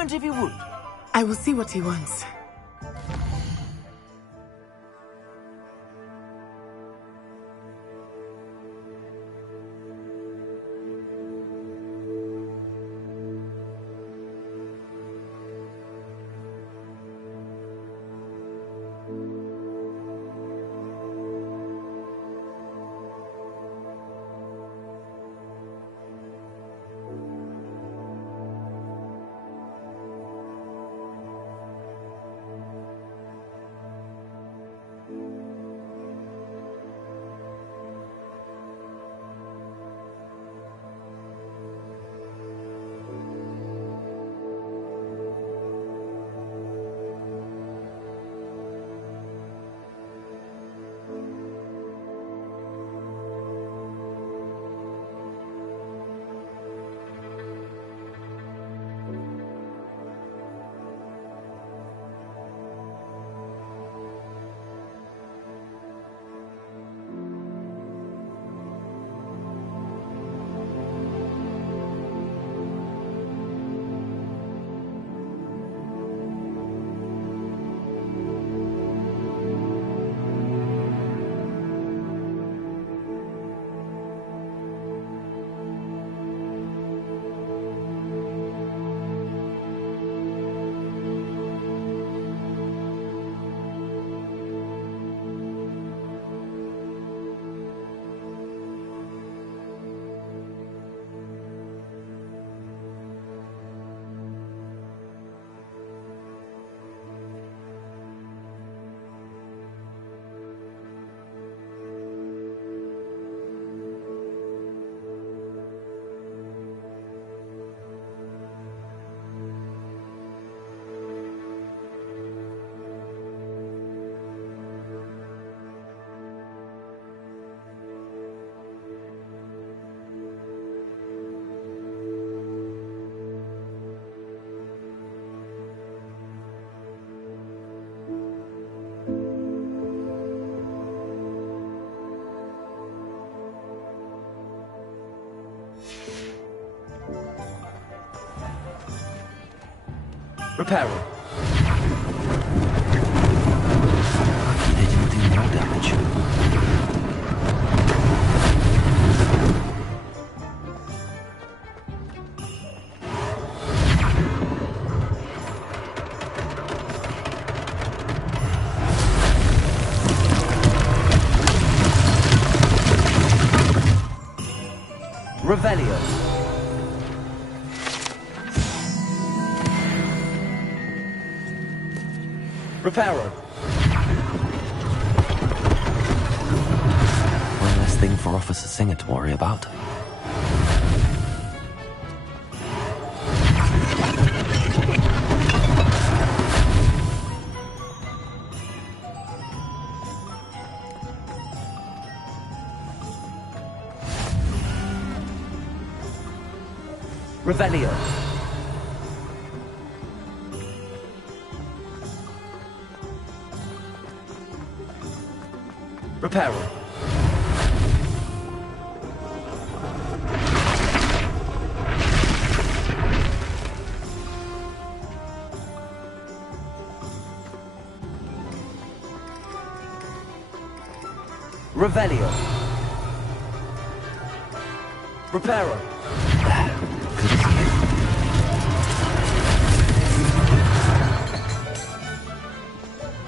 moment if you would. I will see what he wants. Repairing. They didn't do more damage. Revelio. Reparo. One less thing for Officer Singer to worry about. Revelio. Reparo. Revelio. Reparo.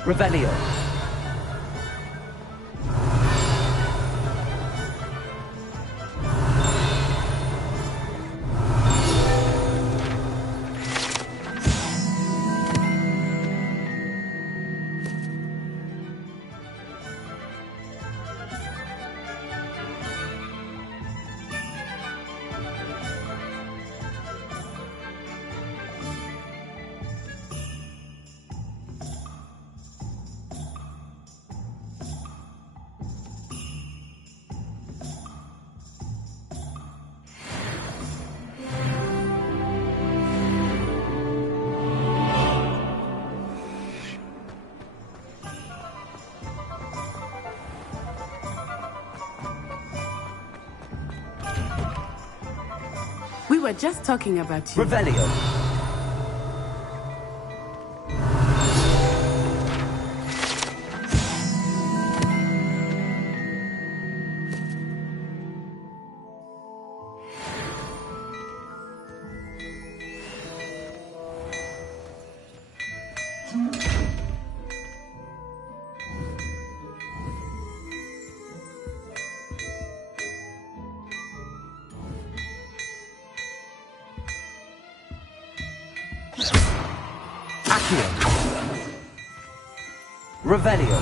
Revelio. We were just talking about you. Revelio. Accio. Revelio.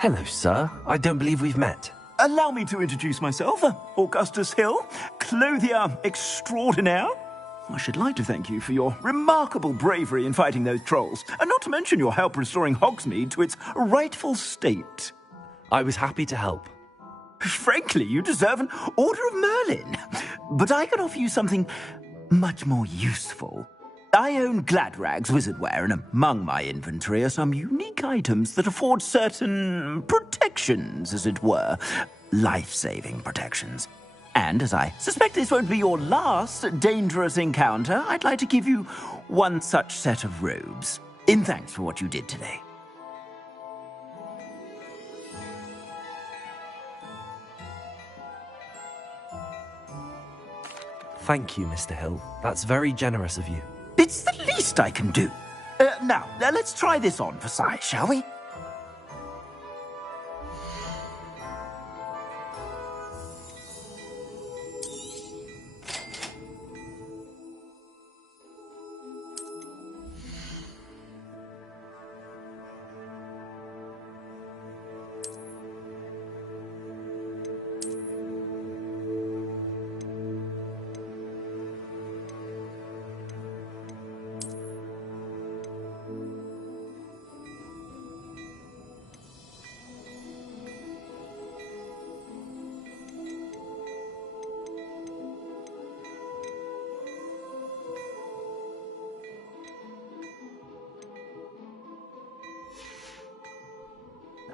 Hello, sir. I don't believe we've met. Allow me to introduce myself, Augustus Hill, clothier extraordinaire. I should like to thank you for your remarkable bravery in fighting those trolls, and not to mention your help restoring Hogsmeade to its rightful state. I was happy to help. Frankly, you deserve an Order of Merlin. But I can offer you something much more useful. I own Gladrag's wizardware, and among my inventory are some unique items that afford certain protections, as it were. Life-saving protections. And as I suspect this won't be your last dangerous encounter, I'd like to give you one such set of robes, in thanks for what you did today. Thank you, Mr. Hill. That's very generous of you. It's the least I can do. Now, let's try this on for size, shall we?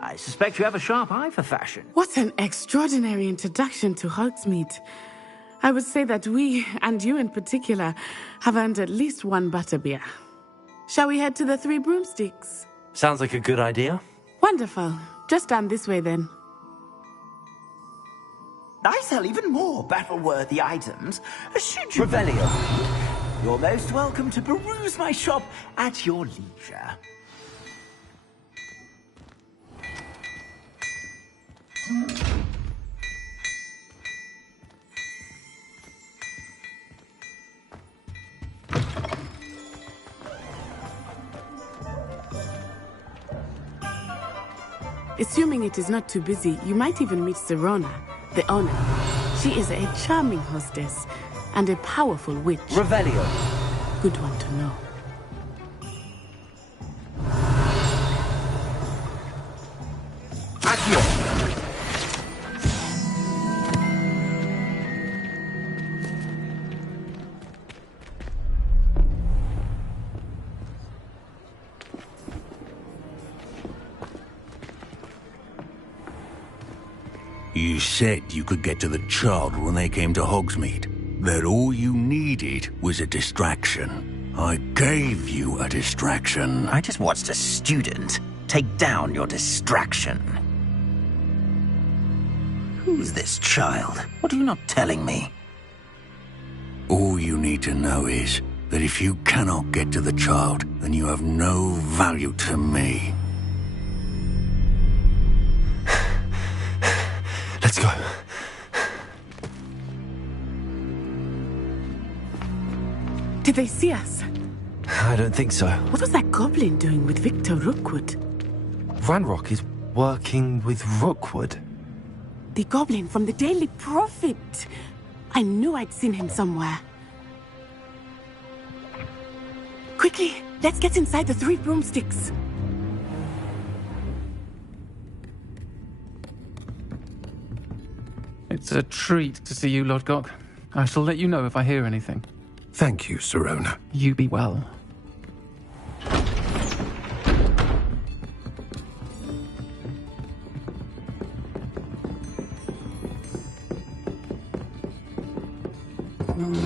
I suspect you have a sharp eye for fashion. What an extraordinary introduction to Hogsmeade. I would say that we, and you in particular, have earned at least one butterbeer. Shall we head to the Three Broomsticks? Sounds like a good idea. Wonderful. Just down this way then. I sell even more battle-worthy items. Should you... Revelio. You're most welcome to peruse my shop at your leisure. Assuming it is not too busy, you might even meet Serona, the owner. She is a charming hostess and a powerful witch. Revelio. Good one to know. Accio. You said you could get to the child when they came to Hogsmeade. That all you needed was a distraction. I gave you a distraction. I just watched a student take down your distraction. Who's this child? What are you not telling me? All you need to know is that if you cannot get to the child, then you have no value to me. Let's go. Did they see us? I don't think so. What was that goblin doing with Victor Rookwood? Ranrock is working with Rookwood. The goblin from the Daily Prophet. I knew I'd seen him somewhere. Quickly, let's get inside the 3 broomsticks. It's a treat to see you, Lodgok. I shall let you know if I hear anything. Thank you, Sirona. You be well.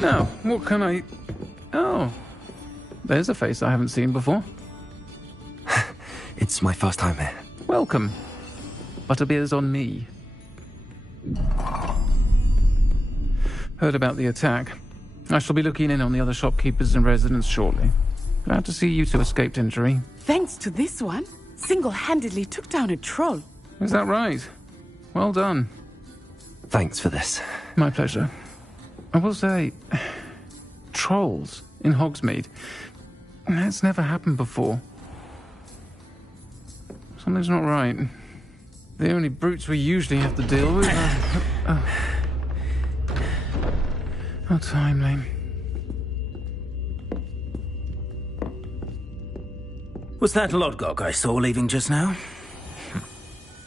Now, what can I... Oh, there's a face I haven't seen before. It's my first time here. Welcome. Butterbeer's on me. Heard about the attack. I shall be looking in on the other shopkeepers and residents shortly. Glad to see you two escaped injury. Thanks to this one, single-handedly took down a troll. Is that right? Well done. Thanks for this. My pleasure. I will say, trolls in Hogsmeade. That's never happened before. Something's not right. The only brutes we usually have to deal with are... How timely. Was that Lodgok I saw leaving just now?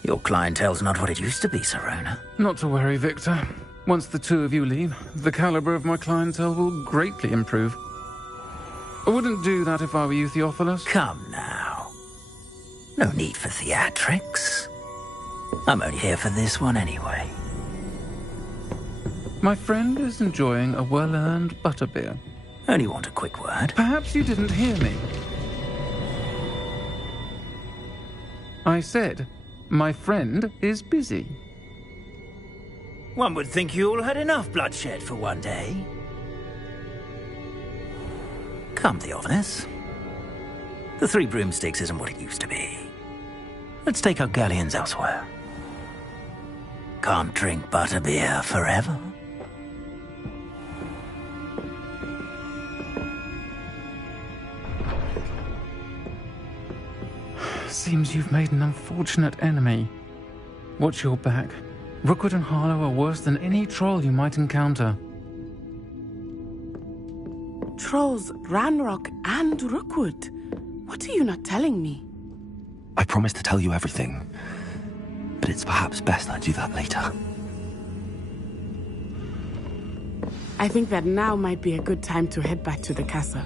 Your clientele's not what it used to be, Sirona. Not to worry, Victor. Once the two of you leave, the caliber of my clientele will greatly improve. I wouldn't do that if I were you, Theophilus. Come now. No need for theatrics. I'm only here for this one anyway. My friend is enjoying a well-earned butterbeer. Only want a quick word. Perhaps you didn't hear me. I said, my friend is busy. One would think you all had enough bloodshed for one day. Come, Theophilus. The 3 broomsticks isn't what it used to be. Let's take our galleons elsewhere. Can't drink butterbeer forever. Seems you've made an unfortunate enemy. Watch your back. Rookwood and Harlow are worse than any troll you might encounter. Trolls, Ranrock, and Rookwood. What are you not telling me? I promise to tell you everything, but it's perhaps best I do that later. I think that now might be a good time to head back to the castle.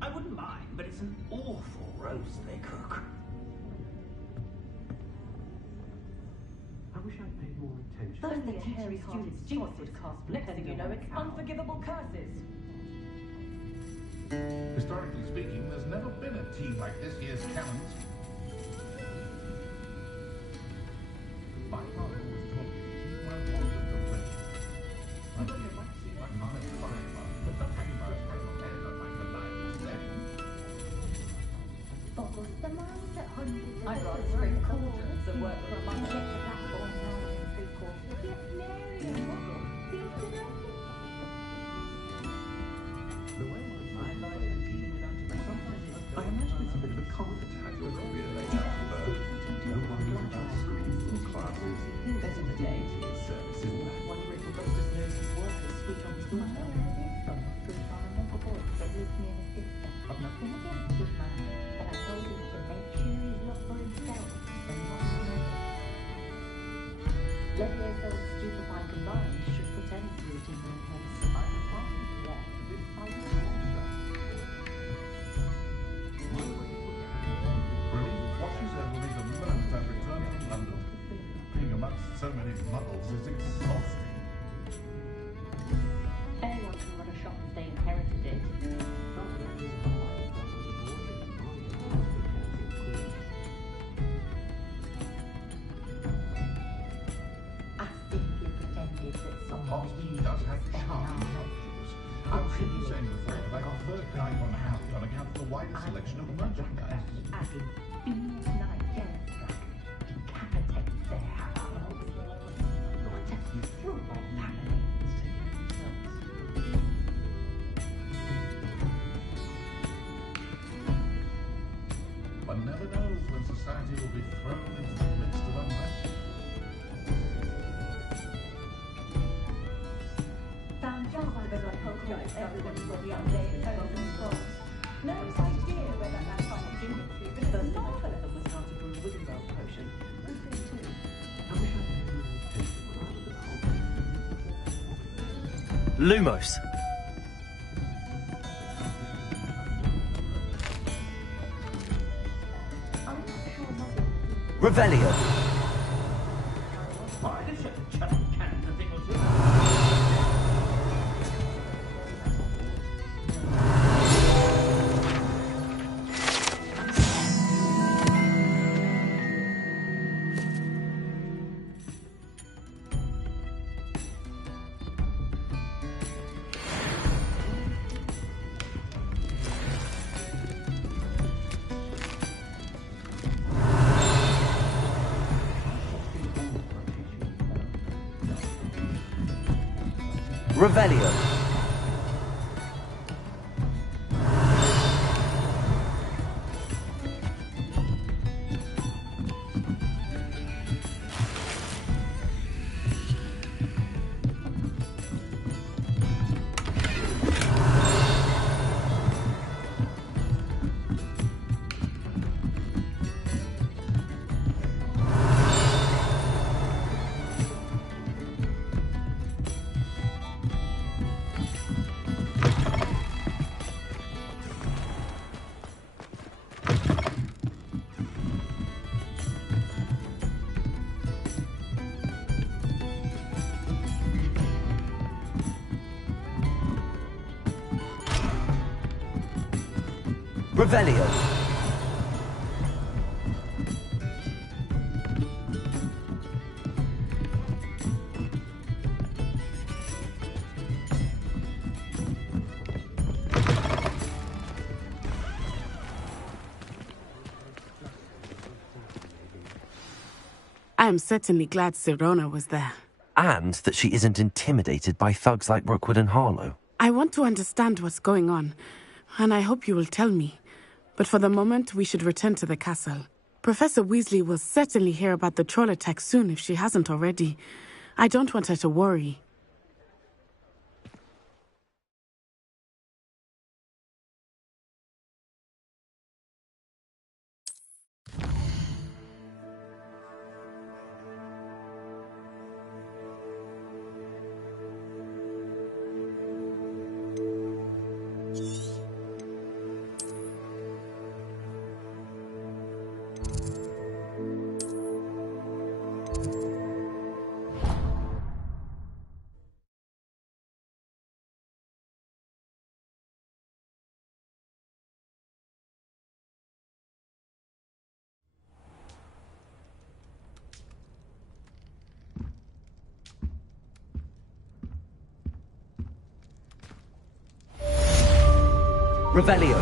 I wouldn't mind, but it's an awful roast they cook. I wish I'd paid more attention. Those the hairy students' stupid cast. Next thing you know, it's unforgivable curses. Historically speaking, there's never been a team like this year's Cannons. My father was taught me to keep my word with the ring. I know you might seem like honest fine, but the fact about it from the head of like the light is dead. I'd rather scrape corners than work for a month. The way my life and dealing with antimatter, I imagine it's a bit of a comfort to have your career laid out for no one knows about screens or classes. There's in the day to his service, isn't there? One written Augustus knows his work is sweet on his doorstep. I've nothing against this man, but I told him to make sure he's not for himself and not for me. Levioso's stupefying combined should put any fruit in their place. I am passing one this side of the monster. My way of looking at it, Brilliant washes everything and learns to return from London. Being amongst so many muddles is exhausting. Anyone can run a shop if they inherited it. I was simply saying before that I prefer Icon House on account of the wider selection of merchandise. Adding bees night, yes. Decapitate their house. What a frugal family. One never knows when society will be thrown into the midst of unrest. Found just over the apologize everyone for the undated open scrolls. No idea where that last time was given to, but it's a marvel that was how to brew Wiggenweld potion. Good thing too. I wish I had a little tasting rather than Lumos. Revelio. Revelio. Revelio. I am certainly glad Sirona was there. And that she isn't intimidated by thugs like Rookwood and Harlow. I want to understand what's going on, and I hope you will tell me. But for the moment, we should return to the castle. Professor Weasley will certainly hear about the troll attack soon if she hasn't already. I don't want her to worry. Revelio.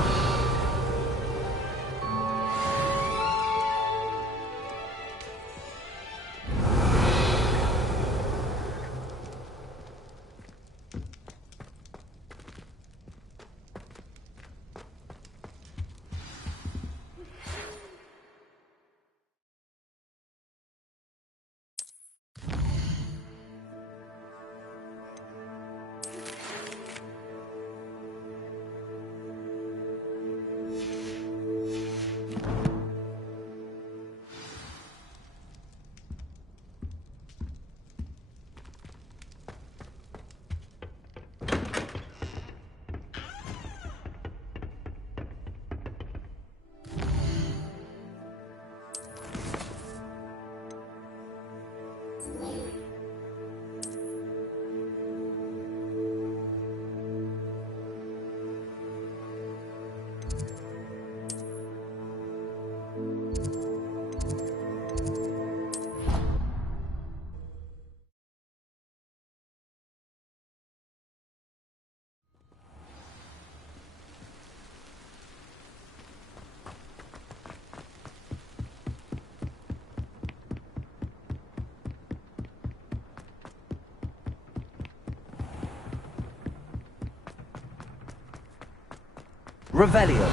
Revelio.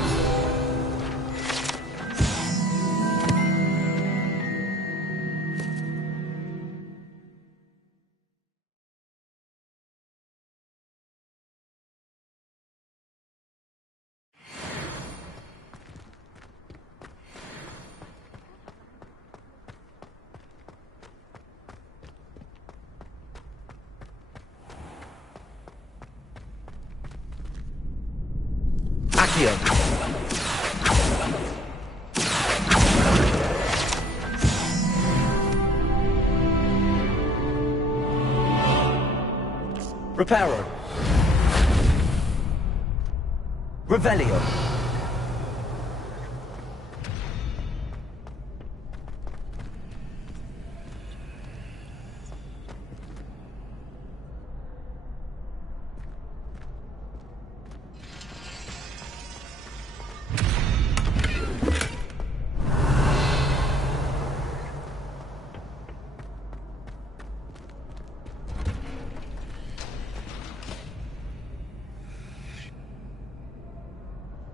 Accio. Reparo. Revelio.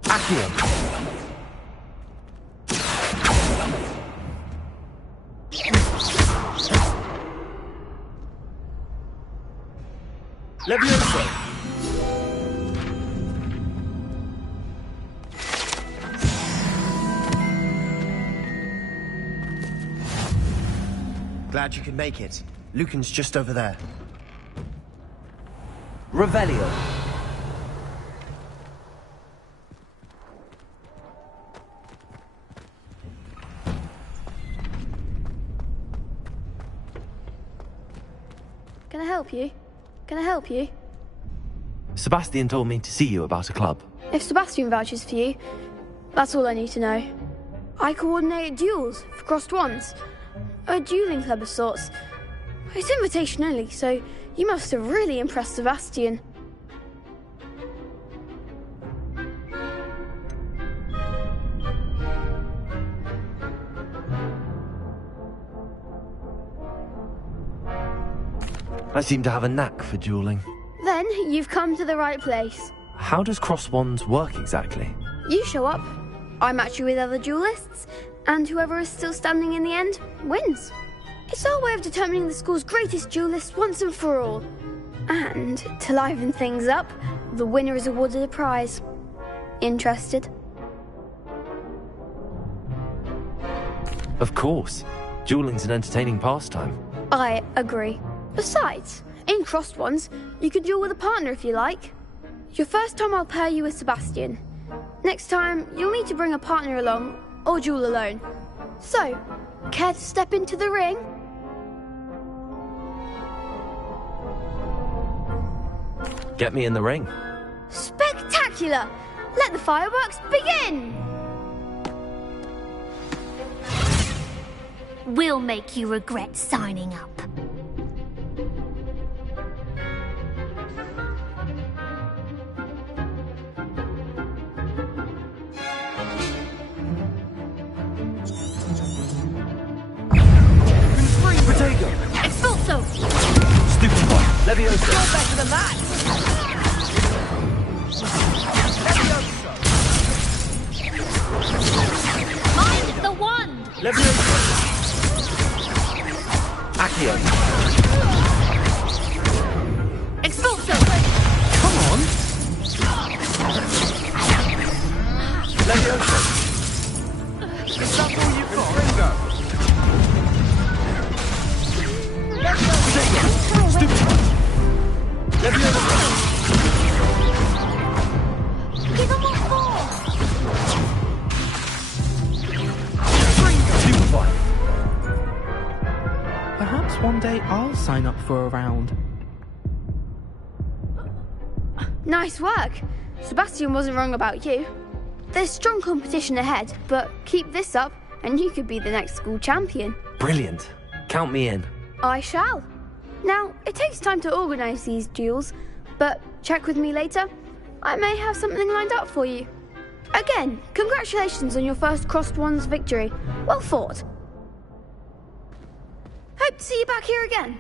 Accio. Levioso. Glad you could make it. Lucan's just over there. Revelio. Can I help you? Can I help you? Sebastian told me to see you about a club. If Sebastian vouches for you, that's all I need to know. I coordinate duels for crossed wands. A dueling club of sorts. It's invitation only, so you must have really impressed Sebastian. I seem to have a knack for dueling. Then you've come to the right place. How does cross wands work exactly? You show up, I match you with other duelists, and whoever is still standing in the end wins. It's our way of determining the school's greatest duelist once and for all. And to liven things up, the winner is awarded a prize. Interested? Of course. Dueling's an entertaining pastime. I agree. Besides, in crossed ones, you can duel with a partner if you like. Your first time I'll pair you with Sebastian. Next time, you'll need to bring a partner along, or duel alone. So, care to step into the ring? Get me in the ring. Spectacular! Let the fireworks begin! We'll make you regret signing up. Protego. Expulso! Stupid boy. Levioso. You're better than that! Mind the wand! Levioso. Accio. Expulso! Come on. Levioso. Is that all you've got? Ringo. Stupid. Levioso. Give them what for! Stupid boy. Perhaps one day I'll sign up for a round. Nice work. Sebastian wasn't wrong about you. There's strong competition ahead, but keep this up and you could be the next school champion. Brilliant. Count me in. I shall. Now, it takes time to organise these duels, but check with me later. I may have something lined up for you. Again, congratulations on your first crossed wands victory. Well fought. Hope to see you back here again.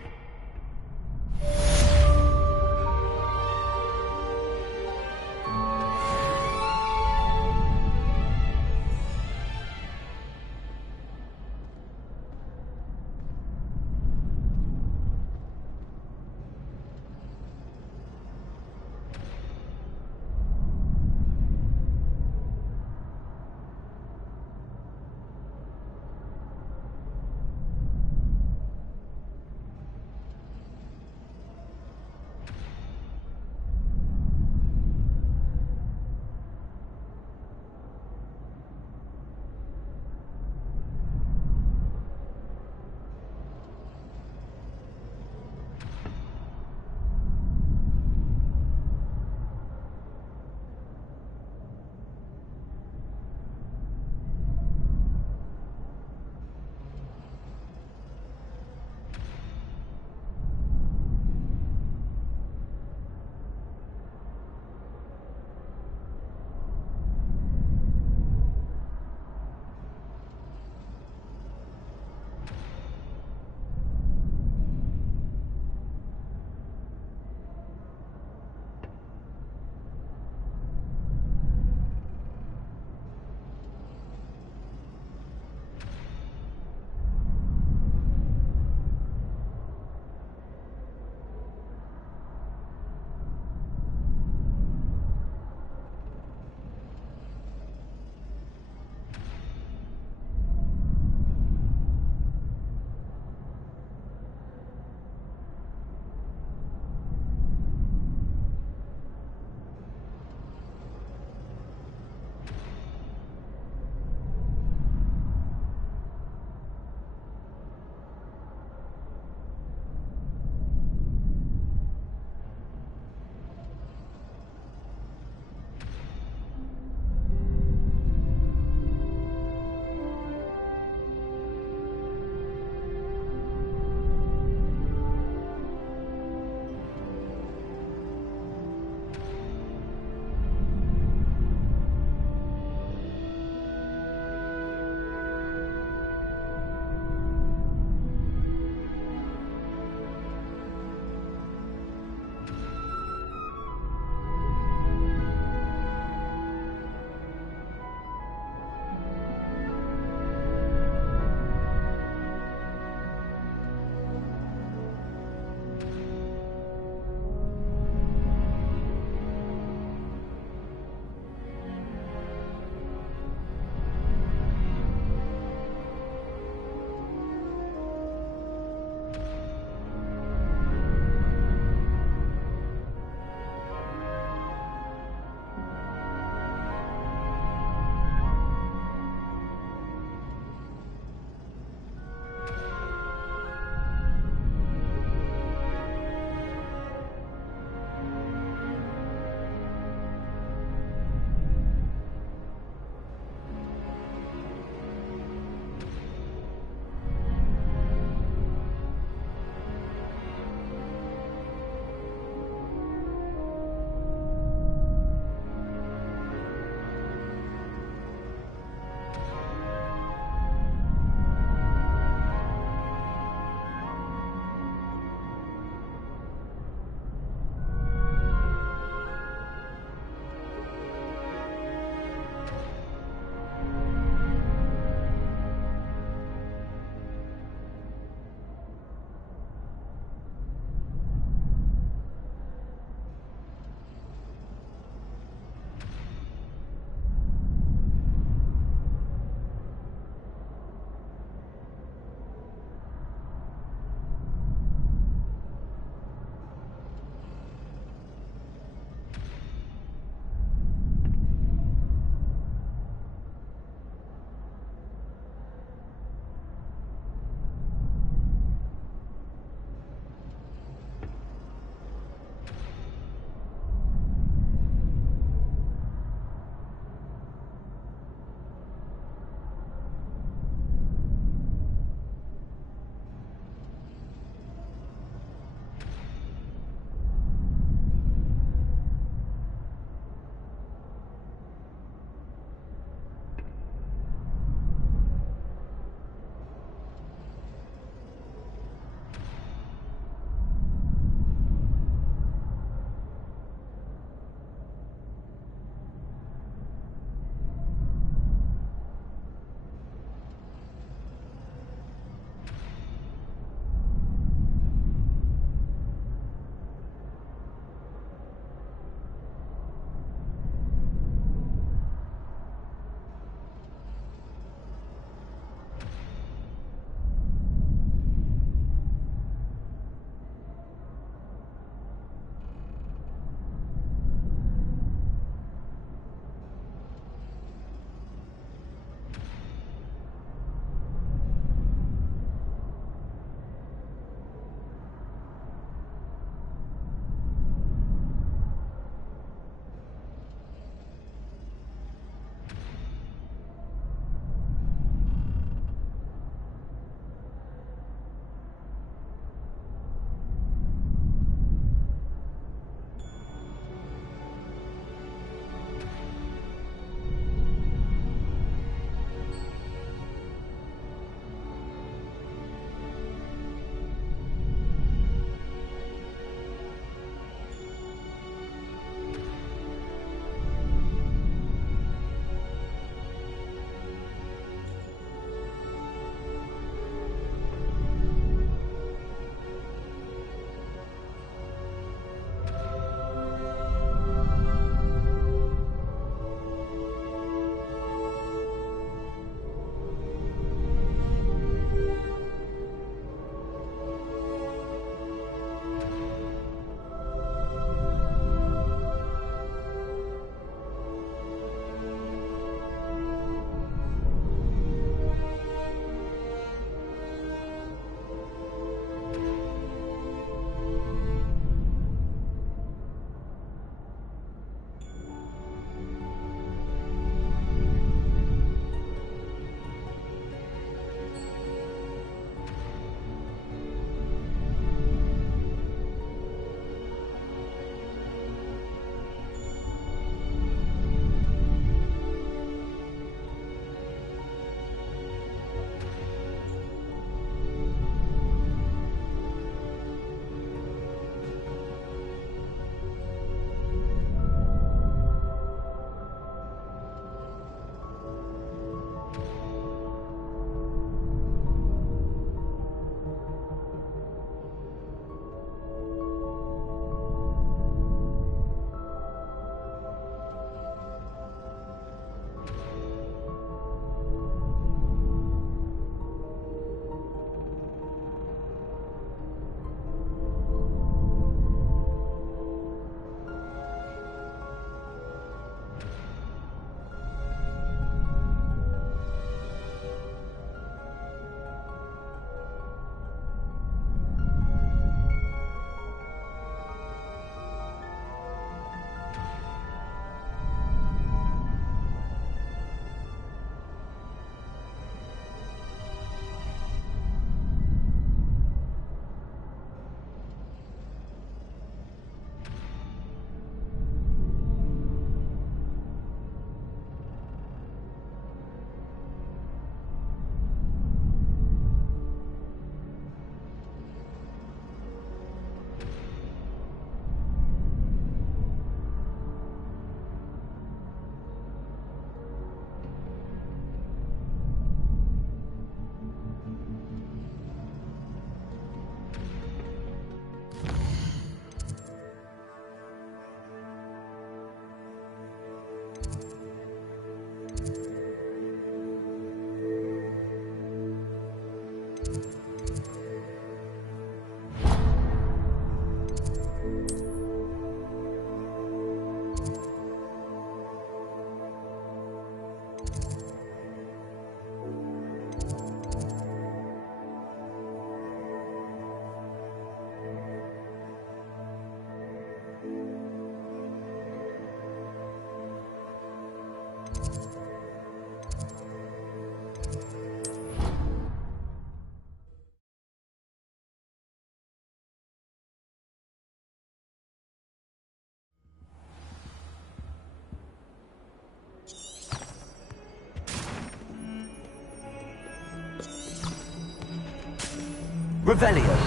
Revelio.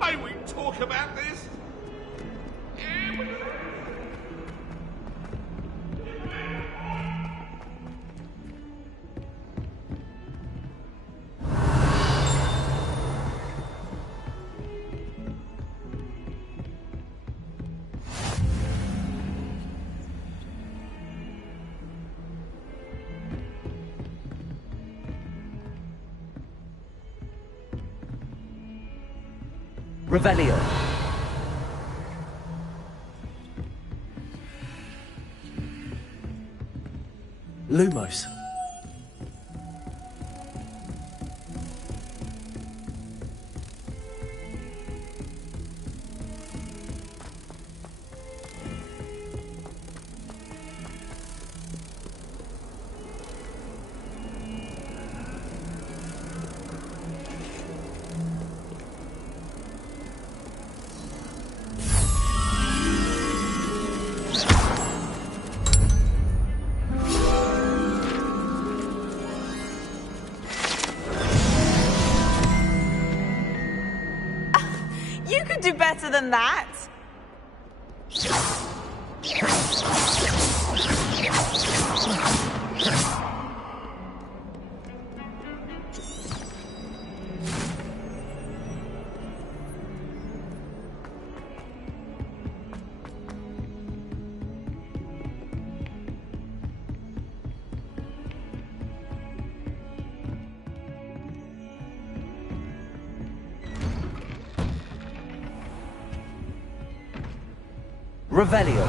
May we talk about this? Revelio. Lumos. You could do better than that. Revelio.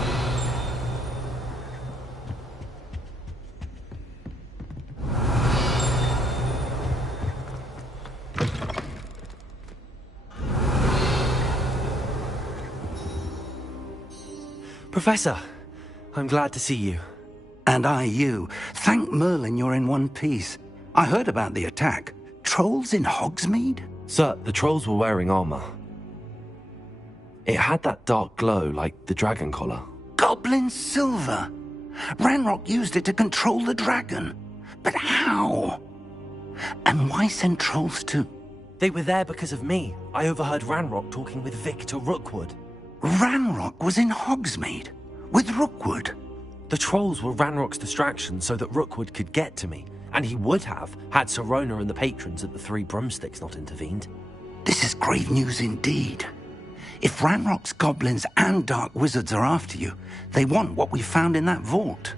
Professor, I'm glad to see you. And I you. Thank Merlin you're in one piece. I heard about the attack. Trolls in Hogsmeade? Sir, the trolls were wearing armor. It had that dark glow like the dragon collar. Goblin silver. Ranrock used it to control the dragon. But how? And why send trolls to... They were there because of me. I overheard Ranrock talking with Victor Rookwood. Ranrock was in Hogsmeade? With Rookwood? The trolls were Ranrock's distraction so that Rookwood could get to me. And he would have, had Sirona and the patrons at the Three Broomsticks not intervened. This is grave news indeed. If Ranrock's goblins and dark wizards are after you, they want what we found in that vault.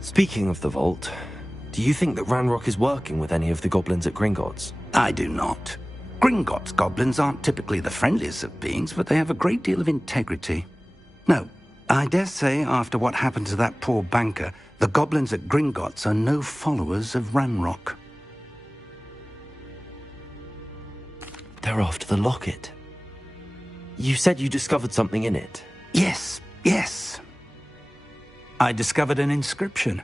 Speaking of the vault, do you think that Ranrock is working with any of the goblins at Gringotts? I do not. Gringotts goblins aren't typically the friendliest of beings, but they have a great deal of integrity. No, I dare say after what happened to that poor banker, the goblins at Gringotts are no followers of Ranrock. They're after the locket. You said you discovered something in it. Yes. I discovered an inscription.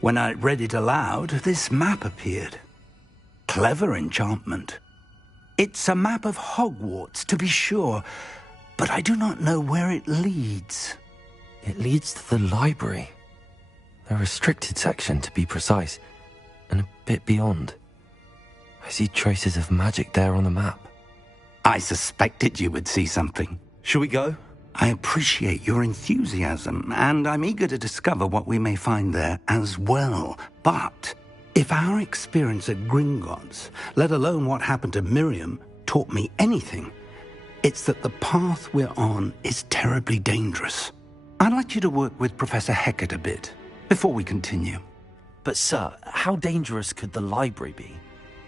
When I read it aloud, this map appeared. Clever enchantment. It's a map of Hogwarts, to be sure, but I do not know where it leads. It leads to the library. The restricted section, to be precise, and a bit beyond. I see traces of magic there on the map. I suspected you would see something. Shall we go? I appreciate your enthusiasm, and I'm eager to discover what we may find there as well. But if our experience at Gringotts, let alone what happened to Miriam, taught me anything, it's that the path we're on is terribly dangerous. I'd like you to work with Professor Hecat a bit before we continue. But sir, how dangerous could the library be?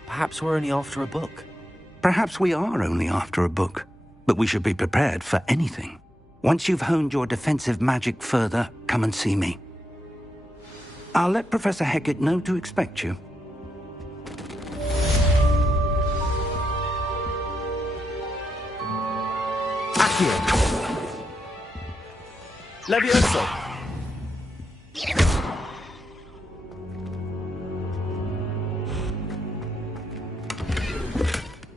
Perhaps we're only after a book. Perhaps we are only after a book, but we should be prepared for anything. Once you've honed your defensive magic further, come and see me. I'll let Professor Hecat know to expect you. Accio! Levioso!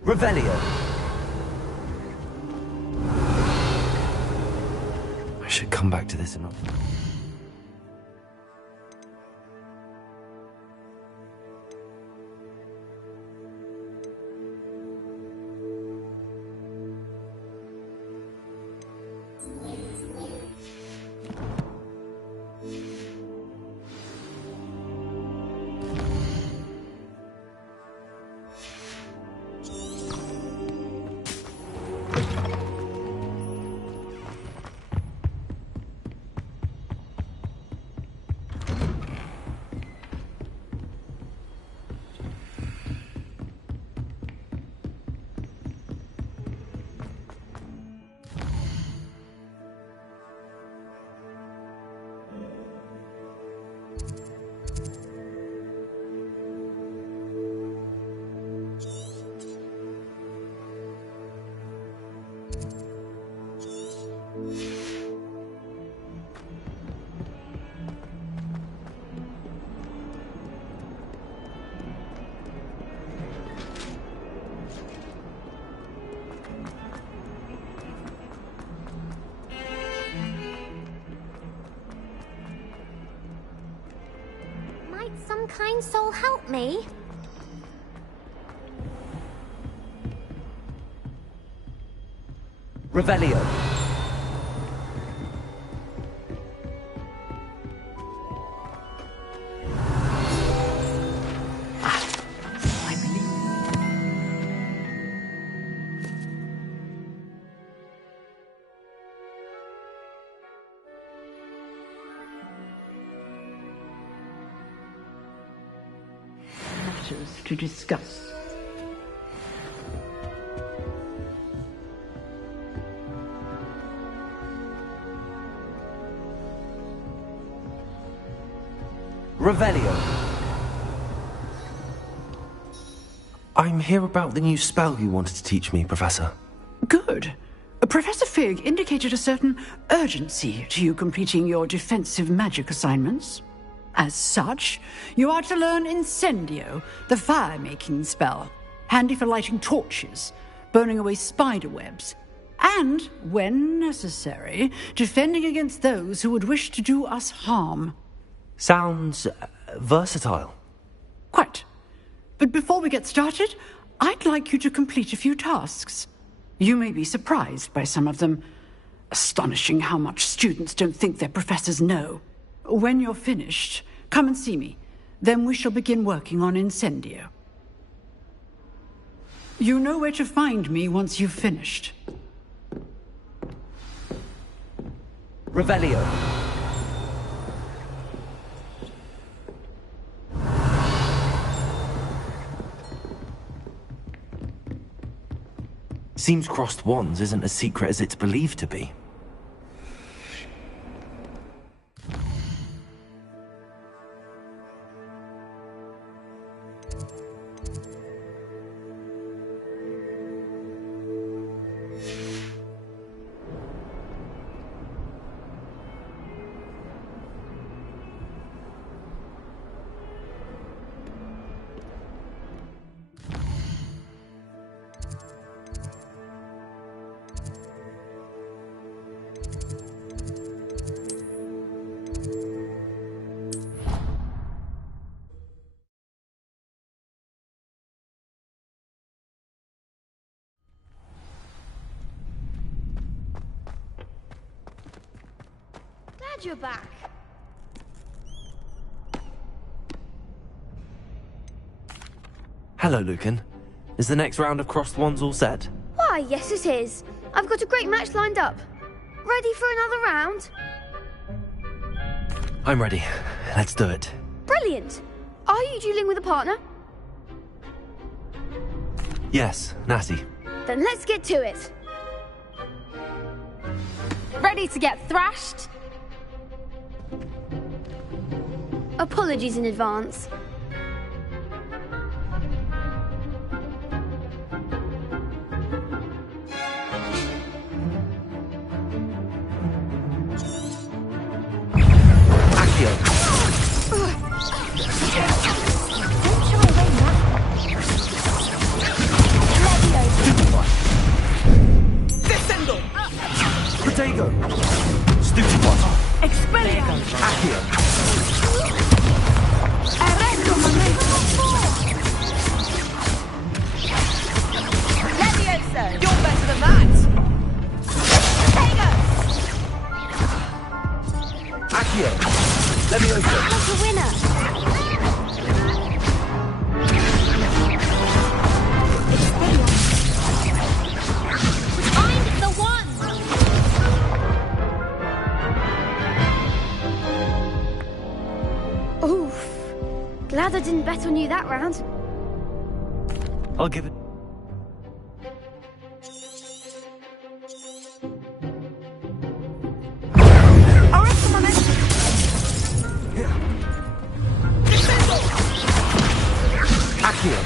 Revelio. I should come back to this and... Might some kind soul help me? Revelio. Matters to discuss. Revelio. I'm here about the new spell you wanted to teach me, Professor. Good. Professor Fig indicated a certain urgency to you completing your defensive magic assignments. As such, you are to learn Incendio, the fire-making spell, handy for lighting torches, burning away spider webs, and, when necessary, defending against those who would wish to do us harm. Sounds versatile. Quite. But before we get started, I'd like you to complete a few tasks. You may be surprised by some of them. Astonishing how much students don't think their professors know. When you're finished, come and see me. Then we shall begin working on Incendio. You know where to find me once you've finished. Revelio. Seems crossed wands isn't as secret as it's believed to be. Glad you're back. Hello, Lucan. Is the next round of crossed wands all set? Why, yes it is. I've got a great match lined up. Ready for another round? I'm ready. Let's do it. Brilliant. Are you dueling with a partner? Yes, Natty. Then let's get to it. Ready to get thrashed? Apologies in advance. Legio. a winner! Find the one! Oof. Glad I didn't bet on you that round. I'll give it. Arrest momentum! Accio!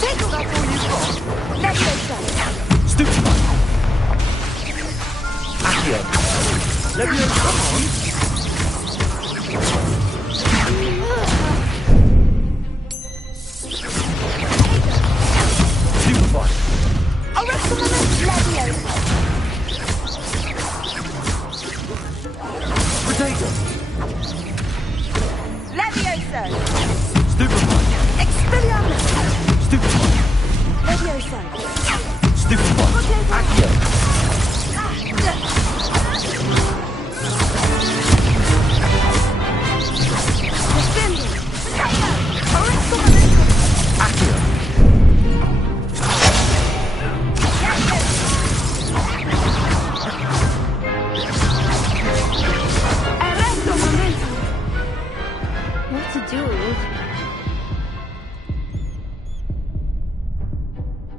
Take all that all you've got. Let's go, son. Stupefy! Accio! Leviosa, come on! Stupefy! Arrest momentum! Leviosa! Potato! Levioso! Stupefy! Expelliarmus! Stupefy! Leviosa! Stupefy! Accio! Defending! Potato! Arrest momentum! Accio! Arresto momentum! What a duel.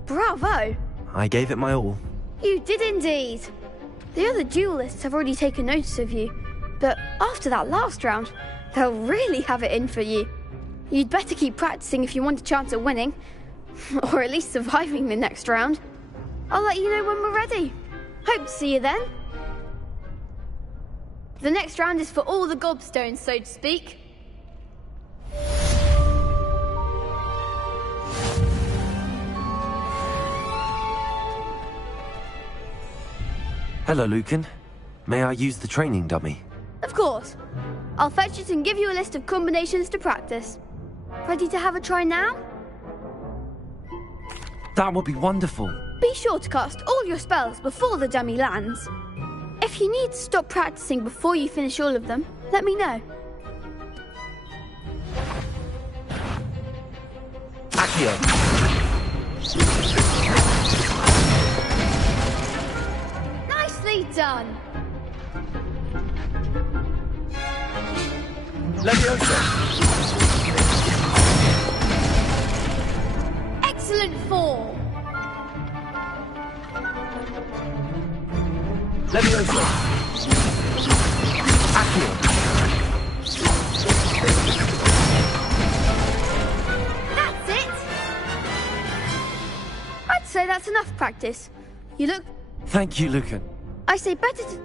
Bravo! I gave it my all. You did indeed. The other duelists have already taken notice of you, but after that last round, they'll really have it in for you. You'd better keep practicing if you want a chance at winning, or at least surviving the next round. I'll let you know when we're ready. Hope to see you then. The next round is for all the gobstones, so to speak. Hello, Lucan. May I use the training dummy? Of course. I'll fetch it and give you a list of combinations to practice. Ready to have a try now? That would be wonderful. Be sure to cast all your spells before the dummy lands. If you need to stop practicing before you finish all of them, let me know. Accio! Nicely done! Leviosa! Excellent form! Leviosa! Accio! That's it! I'd say that's enough practice. You look... Thank you, Lucan. I say better to...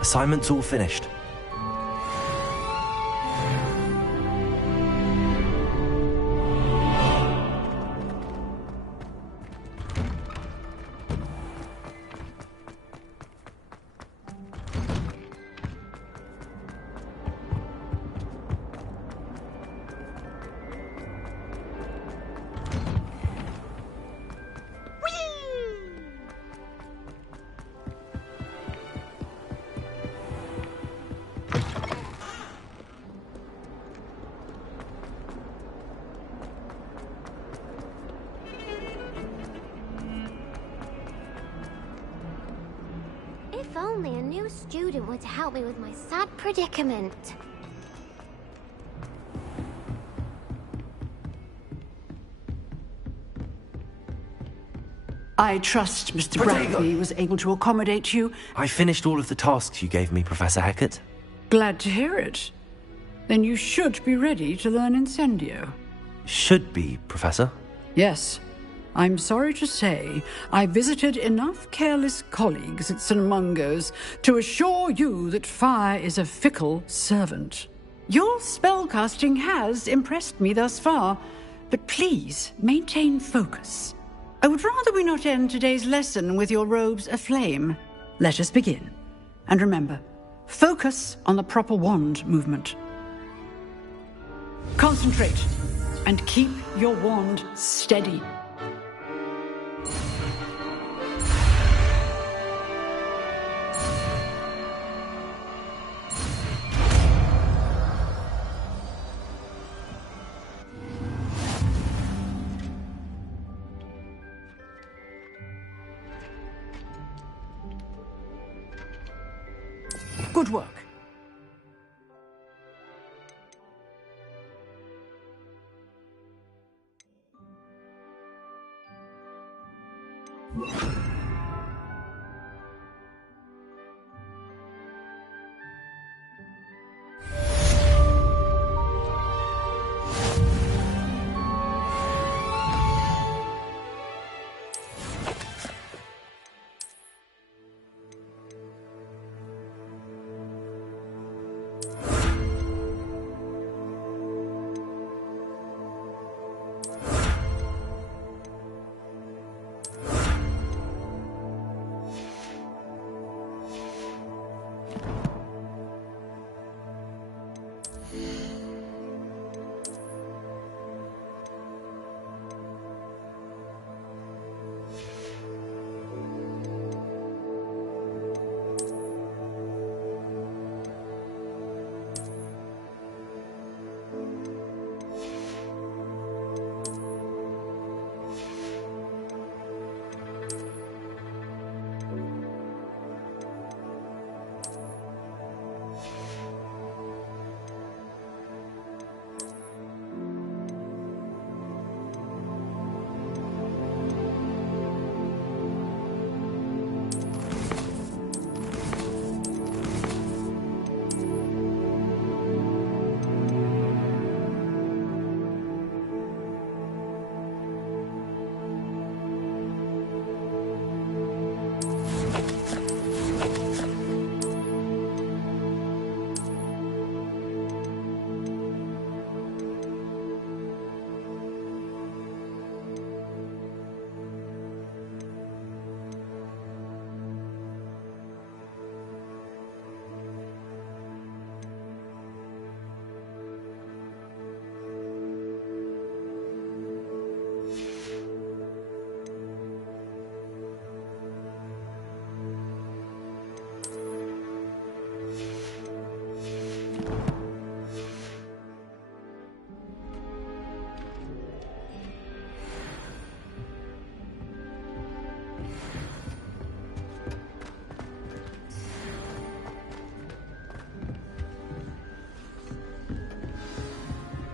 Assignment's all finished. If only a new student were to help me with my sad predicament. I trust Mr. Bradley was able to accommodate you. I finished all of the tasks you gave me, Professor Hecat. Glad to hear it. Then you should be ready to learn Incendio. Should be, Professor. Yes. I'm sorry to say, I visited enough careless colleagues at St. Mungo's to assure you that fire is a fickle servant. Your spellcasting has impressed me thus far, but please maintain focus. I would rather we not end today's lesson with your robes aflame. Let us begin. And remember, focus on the proper wand movement. Concentrate, and keep your wand steady. Good work.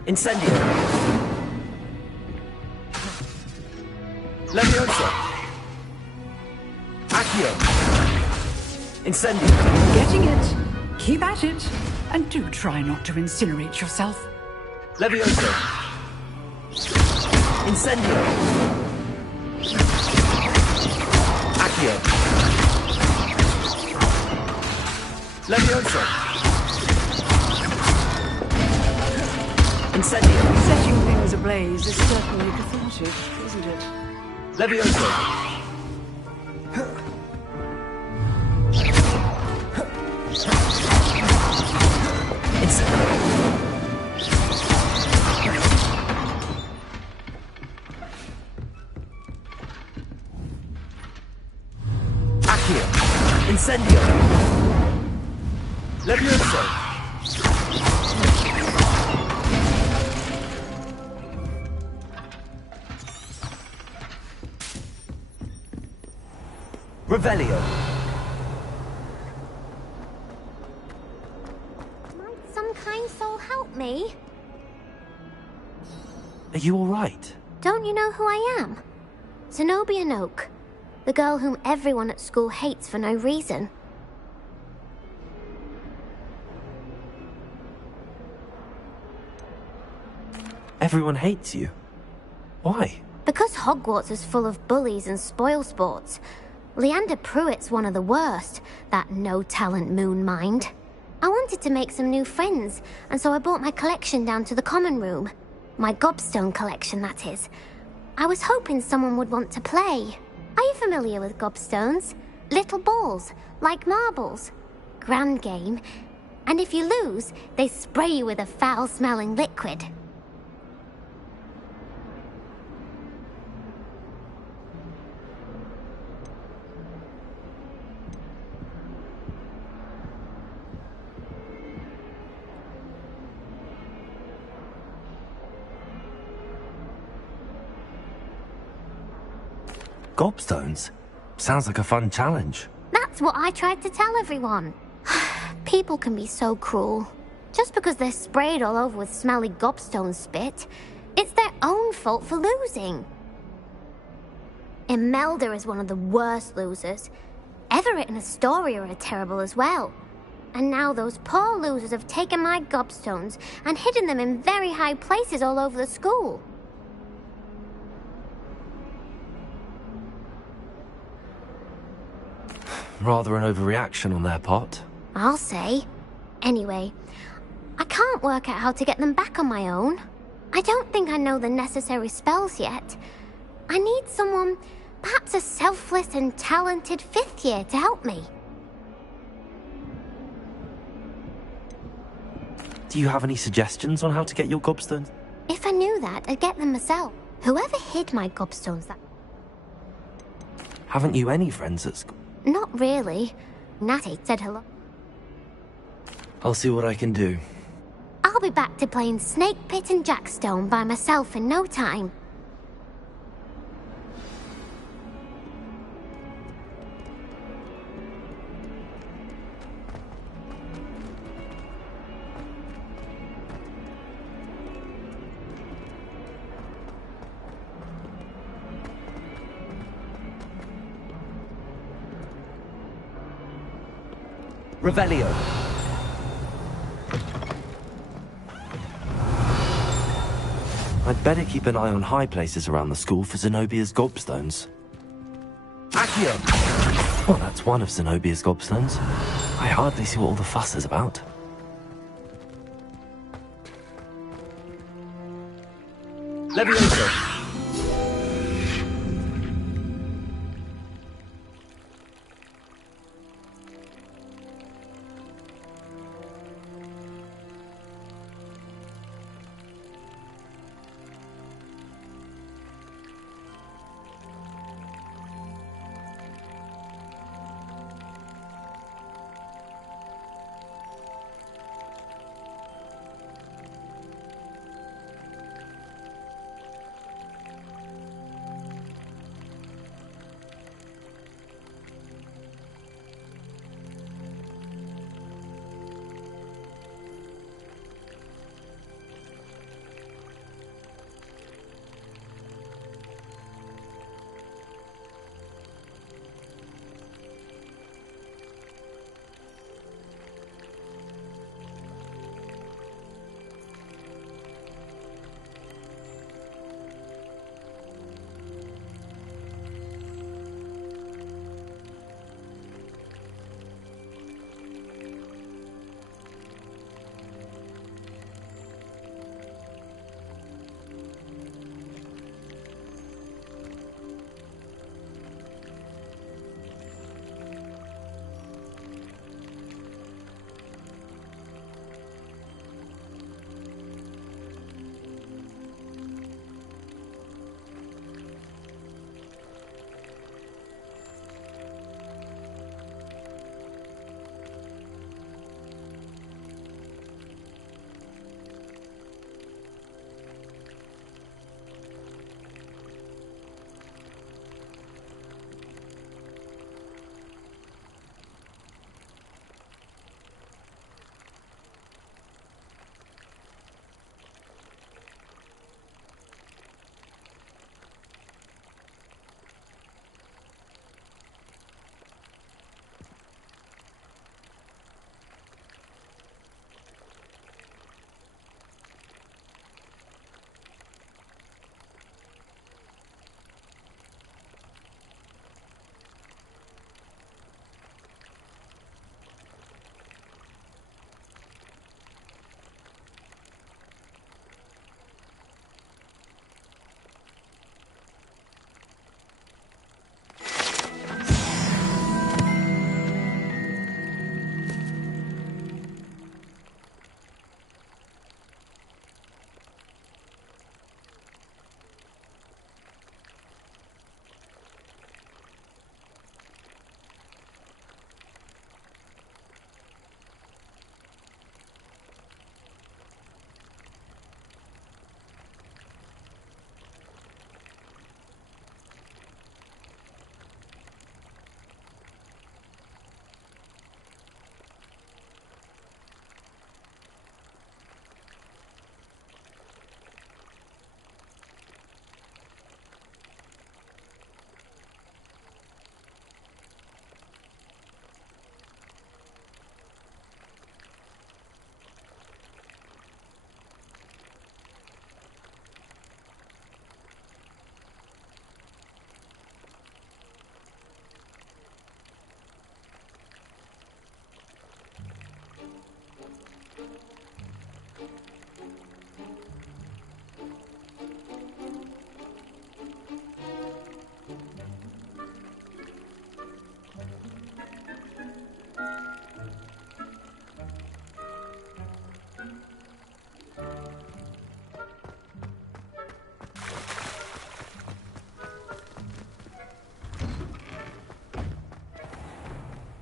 Incendio. Levioso. Accio. Incendio. Getting it. Keep at it. And do try not to incinerate yourself. Levioso. Incendio. Accio. Levioso. Incendio. Setting things ablaze is certainly cathartic, isn't it? Levioso. Accio. Incendio. Levioso. Revelio. Might some kind soul help me? Are you all right? Don't you know who I am? Zenobia Noak, the girl whom everyone at school hates for no reason. Everyone hates you. Why? Because Hogwarts is full of bullies and spoilsports. Leander Pruitt's one of the worst, that no-talent moon mind. I wanted to make some new friends, and so I brought my collection down to the common room. My gobstone collection, that is. I was hoping someone would want to play. Are you familiar with gobstones? Little balls, like marbles. Grand game. And if you lose, they spray you with a foul-smelling liquid. Gobstones? Sounds like a fun challenge. That's what I tried to tell everyone. People can be so cruel. Just because they're sprayed all over with smelly gobstone spit, it's their own fault for losing. Imelda is one of the worst losers. Everett and Astoria are terrible as well. And now those poor losers have taken my gobstones and hidden them in very high places all over the school. Rather an overreaction on their part. I'll say. Anyway, I can't work out how to get them back on my own. I don't think I know the necessary spells yet. I need someone, perhaps a selfless and talented 5th year to help me. Do you have any suggestions on how to get your gobstones? If I knew that, I'd get them myself. Whoever hid my gobstones that... Haven't you any friends at school? Not really. Natty said hello. I'll see what I can do. I'll be back to playing Snake Pit and Jackstone by myself in no time. Revelio. I'd better keep an eye on high places around the school for Zenobia's gobstones. Accio! Well, that's one of Zenobia's gobstones. I hardly see what all the fuss is about. Levioso!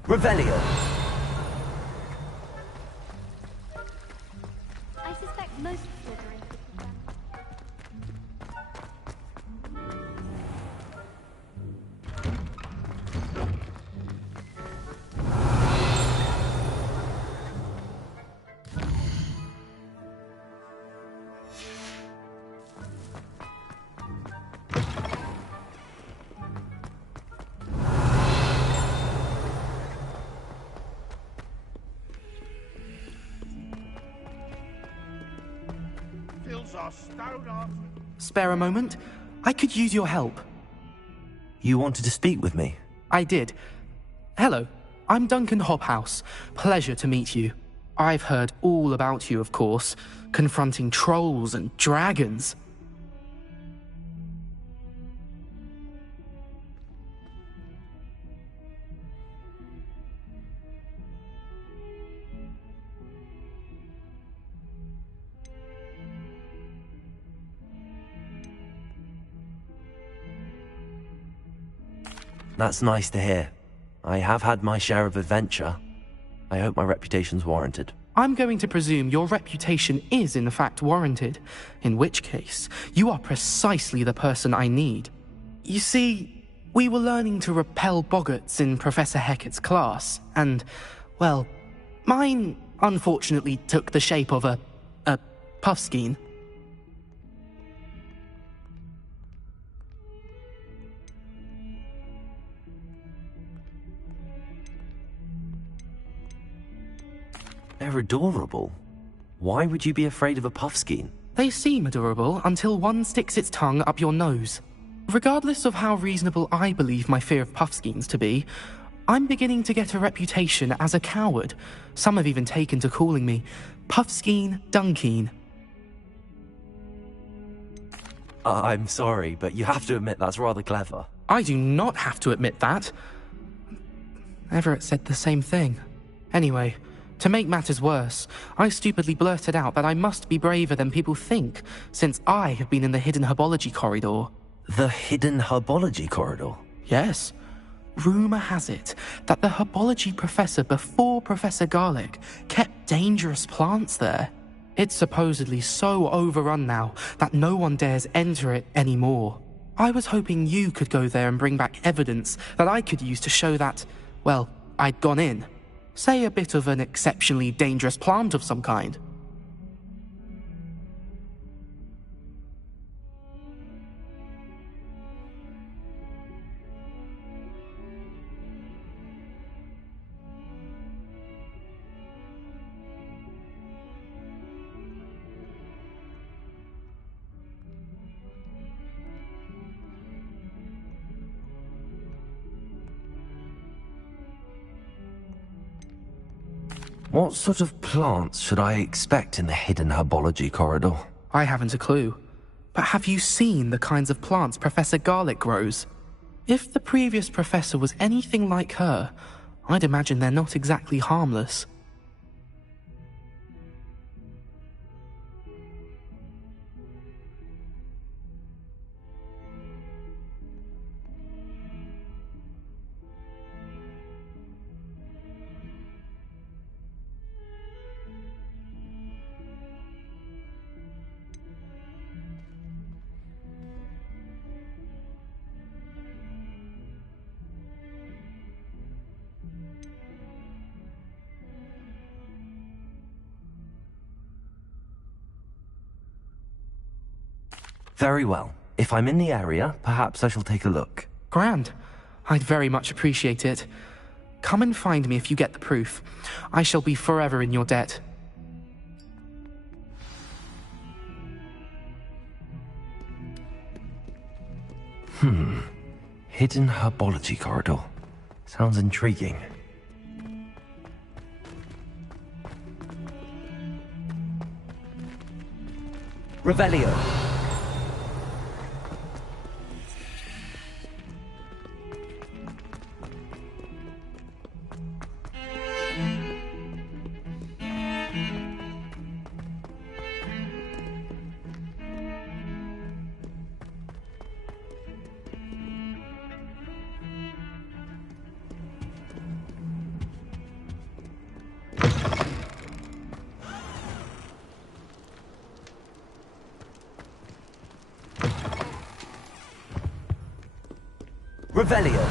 Revelio. I suspect most Slytherin could Spare a moment? I could use your help. You wanted to speak with me? I did. Hello, I'm Duncan Hobhouse. Pleasure to meet you. I've heard all about you, of course, confronting trolls and dragons. That's nice to hear. I have had my share of adventure. I hope my reputation's warranted. I'm going to presume your reputation is in fact warranted, in which case, you are precisely the person I need. You see, we were learning to repel boggarts in Professor Hecat's class, and, well, mine unfortunately took the shape of a puffskein. They're adorable. Why would you be afraid of a puffskein? They seem adorable until one sticks its tongue up your nose. Regardless of how reasonable I believe my fear of puffskeins to be, I'm beginning to get a reputation as a coward. Some have even taken to calling me Puffskein Dunkeen. I'm sorry, but you have to admit that's rather clever. I do not have to admit that. Everett said the same thing. Anyway, to make matters worse, I stupidly blurted out that I must be braver than people think, since I have been in the hidden herbology corridor. The hidden herbology corridor? Yes. Rumour has it that the herbology professor before Professor Garlic kept dangerous plants there. It's supposedly so overrun now that no one dares enter it anymore. I was hoping you could go there and bring back evidence that I could use to show that, well, I'd gone in. Say a bit of an exceptionally dangerous plant of some kind. What sort of plants should I expect in the hidden herbology corridor? I haven't a clue. But have you seen the kinds of plants Professor Garlic grows? If the previous professor was anything like her, I'd imagine they're not exactly harmless. Very well. If I'm in the area, perhaps I shall take a look. Grand. I'd very much appreciate it. Come and find me if you get the proof. I shall be forever in your debt. Hidden herbology corridor. Sounds intriguing. Revelio. Revelio.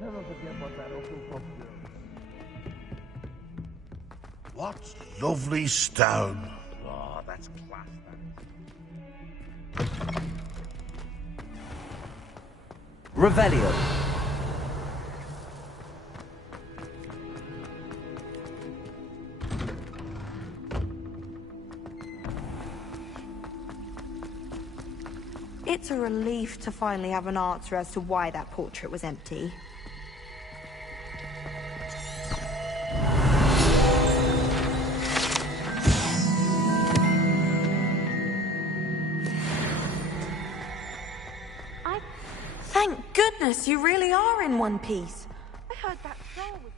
Never forget what that awful book did. What lovely stone. Oh, that's class, that is. Revelio. It's a relief to finally have an answer as to why that portrait was empty. Thank goodness you really are in one piece. I heard that girl was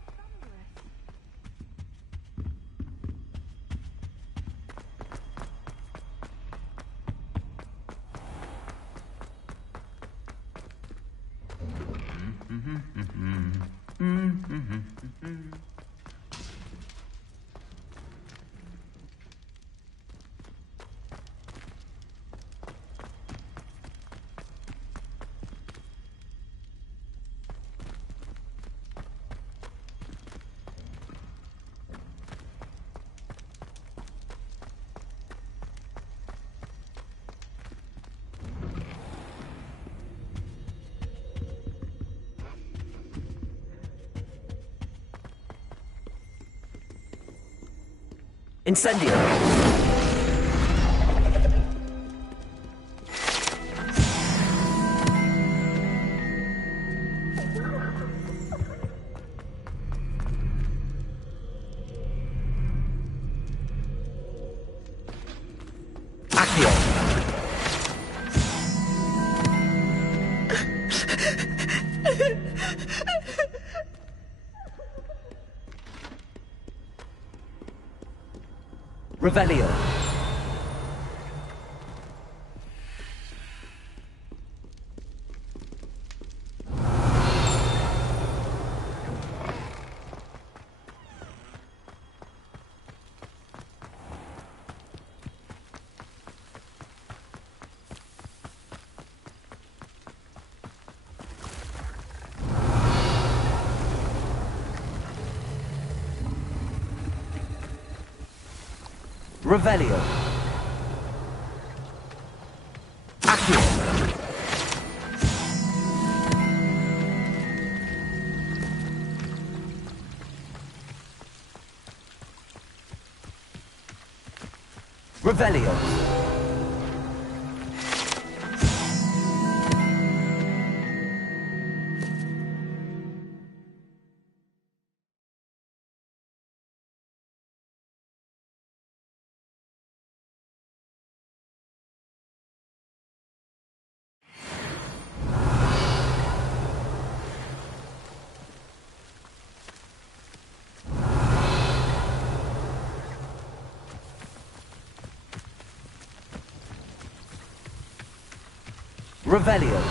Incendio. Revelio. Revelio. Accio. Revelio. Revelio.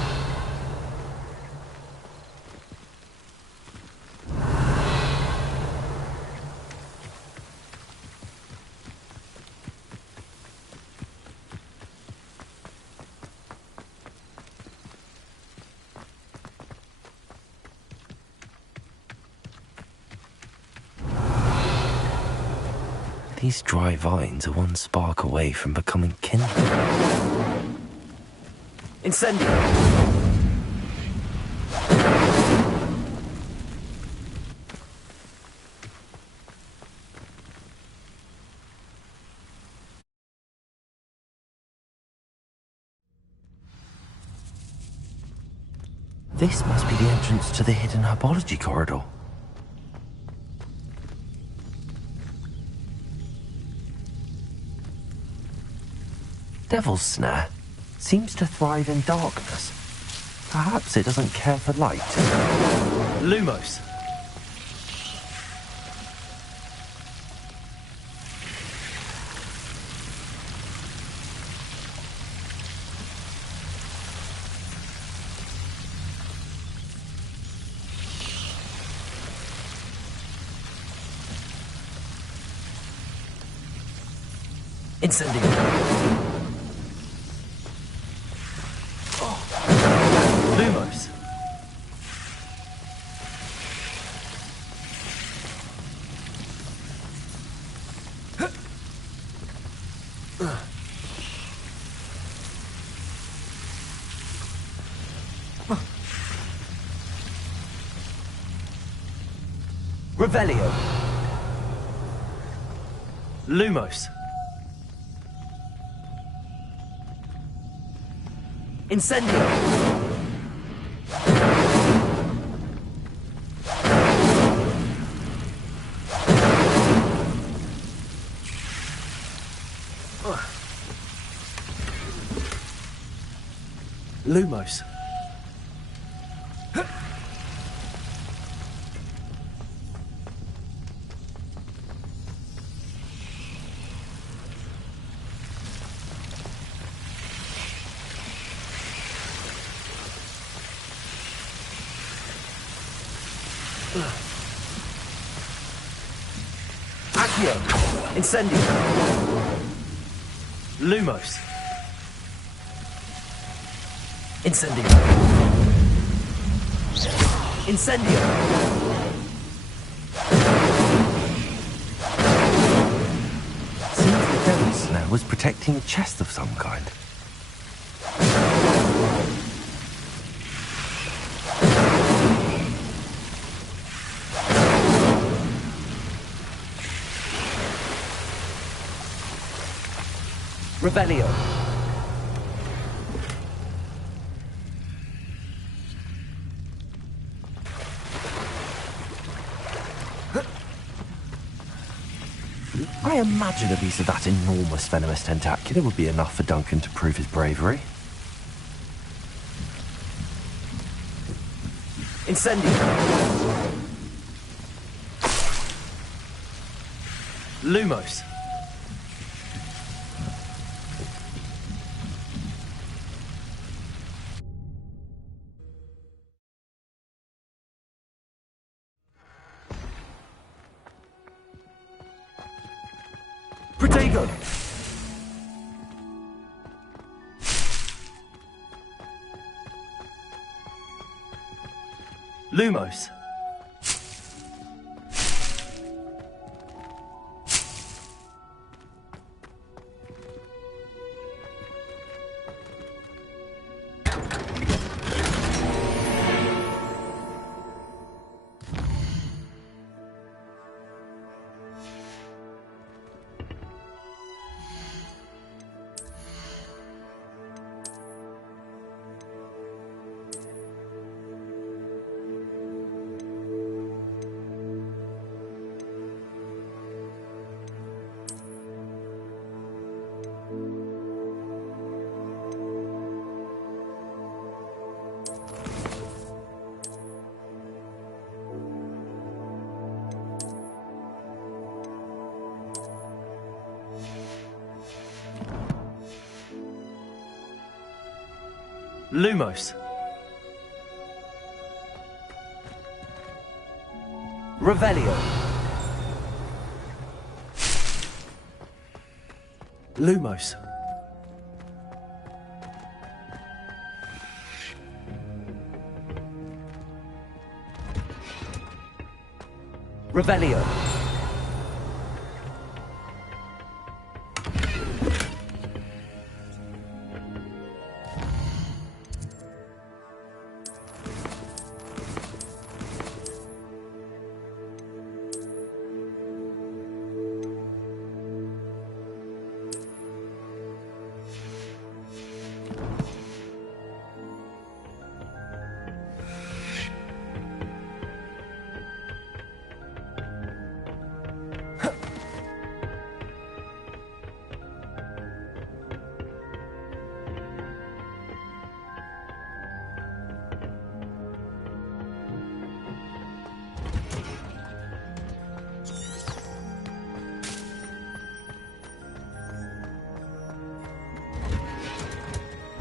These dry vines are one spark away from becoming kindled. Incendio. This must be the entrance to the hidden herbology corridor. Devil's Snare seems to thrive in darkness. Perhaps it doesn't care for light. Lumos. Incendio. Lumos. Revelio. Lumos. Incendio. Lumos. Accio. Incendio. Lumos. Incendio. Incendio. Seems the Devil's Snare was protecting a chest of some kind. Revelio. I imagine a piece of that enormous venomous tentacula would be enough for Duncan to prove his bravery. Incendio. Lumos. Protego. Lumos. Lumos. Revelio. Lumos. Revelio.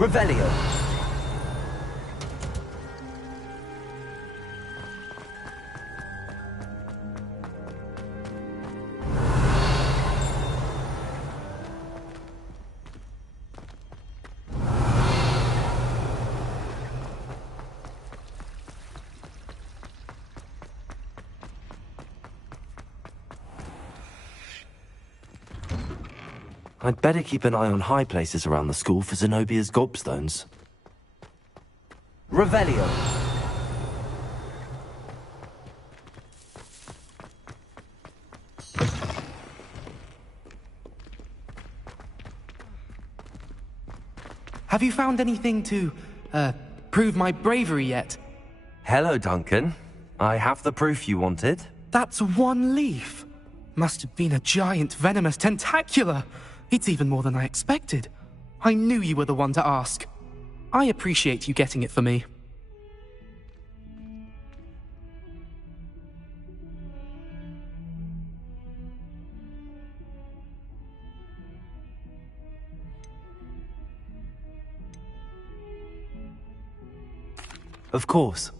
Revelio. I'd better keep an eye on high places around the school for Zenobia's gobstones. Revelio. Have you found anything to, prove my bravery yet? Hello, Duncan. I have the proof you wanted. That's one leaf. Must have been a giant venomous tentacula. It's even more than I expected. I knew you were the one to ask. I appreciate you getting it for me. Of course.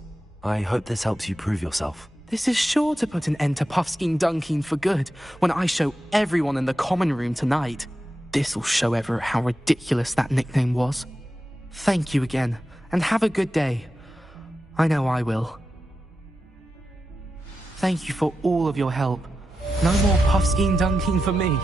I hope this helps you prove yourself. This is sure to put an end to Puffskein Dunkin for good when I show everyone in the common room tonight. This'll show Everett how ridiculous that nickname was. Thank you again, and have a good day. I know I will. Thank you for all of your help. No more Puffskein Dunkin for me.